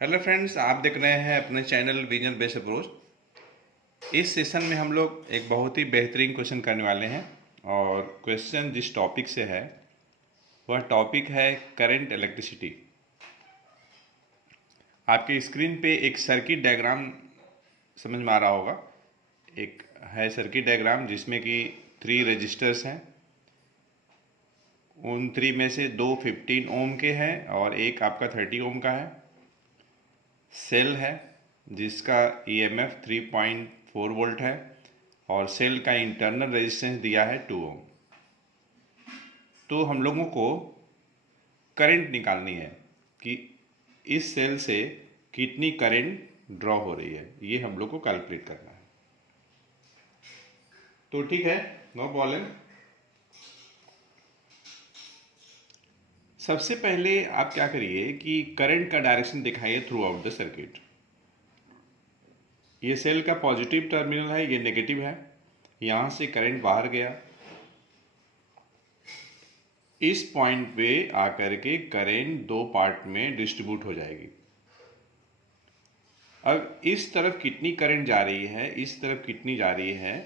Hello friends, आप देख रहे हैं अपने चैनल विजन बेस्ड अप्रोच। इस सेशन में हम लोग एक बहुत ही बेहतरीन क्वेश्चन करने वाले हैं और क्वेश्चन जिस टॉपिक से है वह टॉपिक है करंट इलेक्ट्रिसिटी। आपके स्क्रीन पे एक सर्किट डायग्राम समझ में आ रहा होगा। एक है सर्किट डायग्राम जिसमें कि 3 रजिस्टर्स हैं। उन 3 में से 2 15 ओम के हैं और एक आपका 30 ओम का है। सेल है जिसका ईएमएफ 3.4 वोल्ट है और सेल का इंटरनल रेजिस्टेंस दिया है 2 ओम। तो हम लोगों को करंट निकालनी है कि इस सेल से कितनी करंट ड्रॉ हो रही है, ये हम लोग को कैलकुलेट करना है। तो ठीक है, नो प्रॉब्लम। सबसे पहले आप क्या करिए कि करंट का डायरेक्शन दिखाइए थ्रू आउट द सर्किट। ये सेल का पॉजिटिव टर्मिनल है, ये नेगेटिव है। यहाँ से करंट बाहर गया, इस पॉइंट पे आकर के करंट 2 पार्ट में डिस्ट्रीब्यूट हो जाएगी। अब इस तरफ कितनी करंट जा रही है, इस तरफ कितनी जा रही है,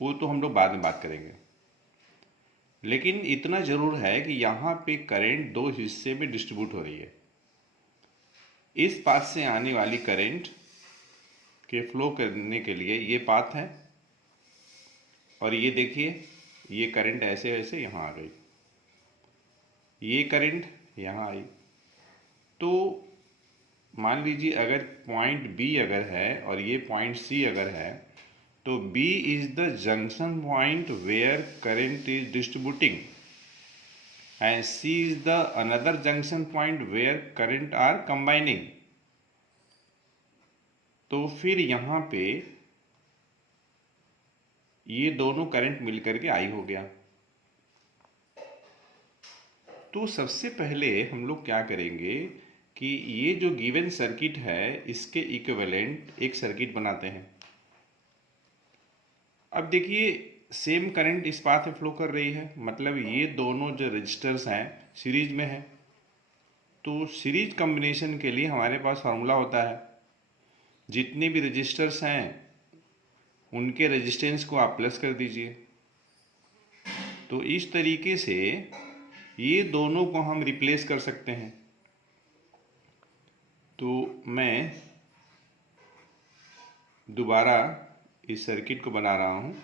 वो तो हम लोग बाद में बात करेंगे। लेकिन इतना जरूर है कि यहाँ पे करंट 2 हिस्से में डिस्ट्रीब्यूट हो रही है। इस पाथ से आने वाली करंट के फ्लो करने के लिए ये पाथ है और ये देखिए, ये करंट ऐसे ऐसे यहाँ आ गई, ये करंट यहाँ आई। तो मान लीजिए अगर पॉइंट बी अगर है और ये पॉइंट सी अगर है, तो B is the junction point where current is distributing and C is the another junction point where current are combining. तो फिर यहाँ पे ये दोनों करंट मिलकर के आई हो गया। तो सबसे पहले हम लोग क्या करेंगे कि ये जो गिवन सर्किट है इसके इक्विवेलेंट एक सर्किट बनाते हैं। अब देखिए, सेम करंट इस पाथ में फ्लो कर रही है, मतलब ये दोनों जो रजिस्टर्स हैं सीरीज में है। तो सीरीज कॉम्बिनेशन के लिए हमारे पास फार्मूला होता है, जितने भी रजिस्टर्स हैं उनके रेजिस्टेंस को आप प्लस कर दीजिए। तो इस तरीके से ये दोनों को हम रिप्लेस कर सकते हैं। तो मैं दोबारा इस सर्किट को बना रहा हूँ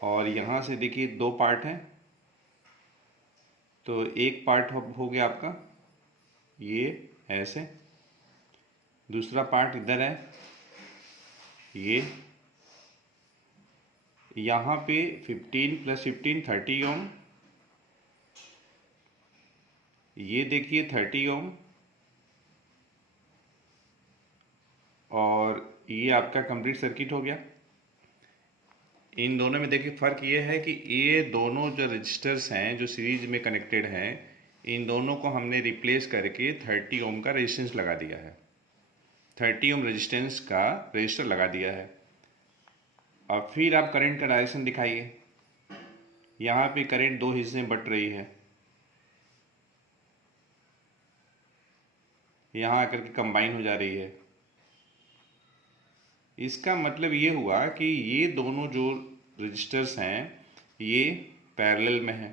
और यहाँ से देखिए 2 पार्ट हैं। तो एक पार्ट हो गया आपका ये ऐसे, दूसरा पार्ट इधर है ये। यहाँ पे 15 + 15 30 ओम, ये देखिए 30 ओम, और ये आपका कंप्लीट सर्किट हो गया। इन दोनों में देखिए फ़र्क ये है कि ये दोनों जो रजिस्टर्स हैं जो सीरीज में कनेक्टेड हैं, इन दोनों को हमने रिप्लेस करके 30 ओम का रेजिस्टेंस लगा दिया है। 30 ओम रेजिस्टेंस का रजिस्टर लगा दिया है। अब फिर आप करंट का डायरेक्शन दिखाइए। यहाँ पे करंट 2 हिस्से में बट रही है, यहाँ आकर के कंबाइन हो जा रही है। इसका मतलब ये हुआ कि ये दोनों जो रजिस्टर्स हैं ये पैरेलल में हैं।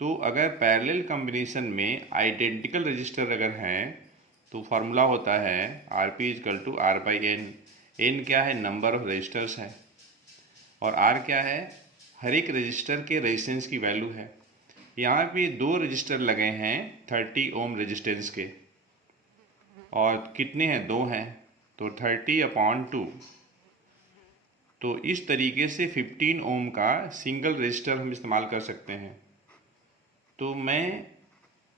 तो अगर पैरेलल कॉम्बिनेशन में आइडेंटिकल रजिस्टर अगर हैं तो फार्मूला होता है Rp = R/N। N क्या है, नंबर ऑफ रजिस्टर्स है, और R क्या है, हर एक रजिस्टर के रेजिस्टेंस की वैल्यू है। यहाँ पे 2 रजिस्टर लगे हैं 30 ओम रेजिस्टेंस के, और कितने हैं, 2 हैं, तो 30/2। तो इस तरीके से 15 ओम का सिंगल रजिस्टर हम इस्तेमाल कर सकते हैं। तो मैं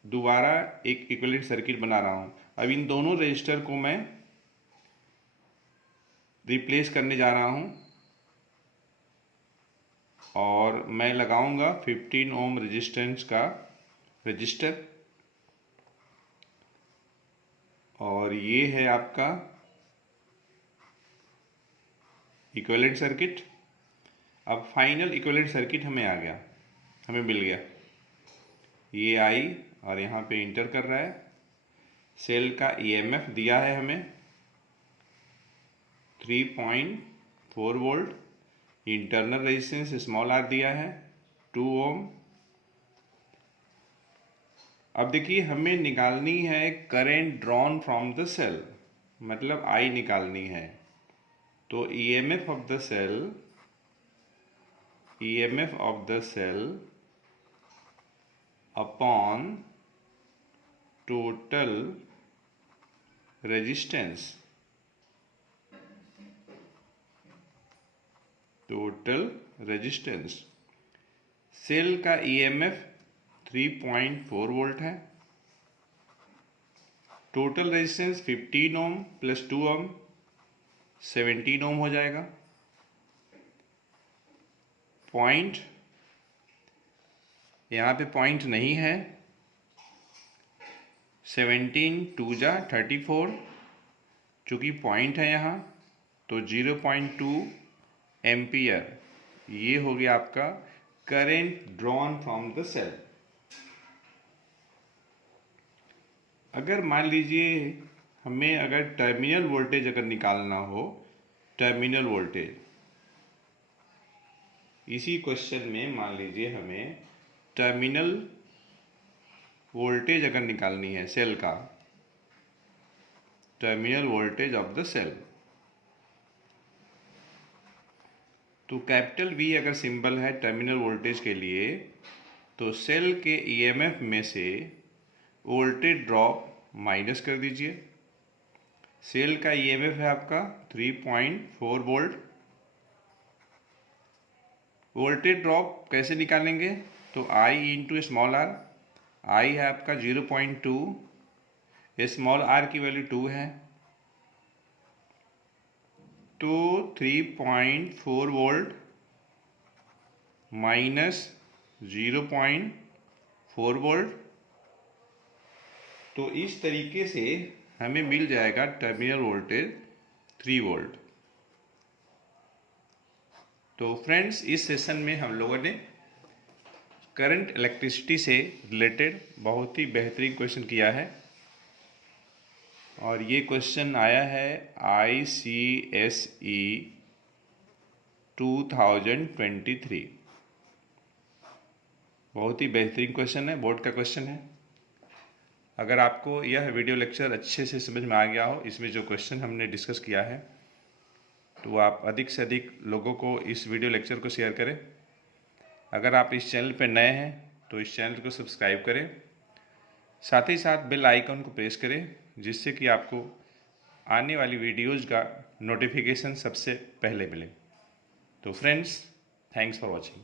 दोबारा एक इक्विवेलेंट सर्किट बना रहा हूँ। अब इन दोनों रजिस्टर को मैं रिप्लेस करने जा रहा हूँ और मैं लगाऊंगा 15 ओम रेजिस्टेंस का रजिस्टर, और ये है आपका इक्विवेलेंट सर्किट। अब फाइनल इक्विवेलेंट सर्किट हमें आ गया, हमें मिल गया। ये आई और यहाँ पे इंटर कर रहा है सेल का ईएमएफ दिया है हमें 3.4 volt, internal resistance small R दिया है 2 ओम। अब देखिए हमें निकालनी है current drawn from the cell, मतलब आई निकालनी है। तो EMF of the cell upon total resistance, cell का ईएमएफ 3.4 वोल्ट है, total resistance 15 ohm plus 2 ohm 17 ohm हो जाएगा। पॉइंट, यहाँ पे पॉइंट नहीं है, 17 2 जा 34, चूँकि पॉइंट है यहाँ तो 0.2 एम्पियर, ये हो गया आपका current drawn from the cell. अगर मान लीजिए हमें अगर टर्मिनल वोल्टेज अगर निकालना हो, टर्मिनल वोल्टेज, इसी क्वेश्चन में मान लीजिए हमें टर्मिनल वोल्टेज अगर निकालनी है सेल का, terminal voltage of the cell, तो कैपिटल V अगर सिंबल है टर्मिनल वोल्टेज के लिए, तो सेल के ईएमएफ में से वोल्टेज ड्रॉप माइनस कर दीजिए। सेल का ईएमएफ है आपका 3.4 वोल्ट, वोल्टेज ड्रॉप कैसे निकालेंगे, तो I into small R, I है आपका 0.2, स्मॉल r की वैल्यू 2 है, तो 3.4 वोल्ट माइनस 0.4 वोल्ट, तो इस तरीके से हमें मिल जाएगा टर्मिनल वोल्टेज 3 वोल्ट। तो फ्रेंड्स, इस सेशन में हम लोगों ने करंट इलेक्ट्रिसिटी से रिलेटेड बहुत ही बेहतरीन क्वेश्चन किया है, और ये क्वेश्चन आया है ICSE 2023। बहुत ही बेहतरीन क्वेश्चन है, बोर्ड का क्वेश्चन है। अगर आपको यह वीडियो लेक्चर अच्छे से समझ में आ गया हो, इसमें जो क्वेश्चन हमने डिस्कस किया है, तो आप अधिक से अधिक लोगों को इस वीडियो लेक्चर को शेयर करें। अगर आप इस चैनल पर नए हैं तो इस चैनल को सब्सक्राइब करें, साथ ही साथ बेल आइकन को प्रेस करें, जिससे कि आपको आने वाली वीडियोज़ का नोटिफिकेशन सबसे पहले मिले। तो फ्रेंड्स, थैंक्स फॉर वॉचिंग।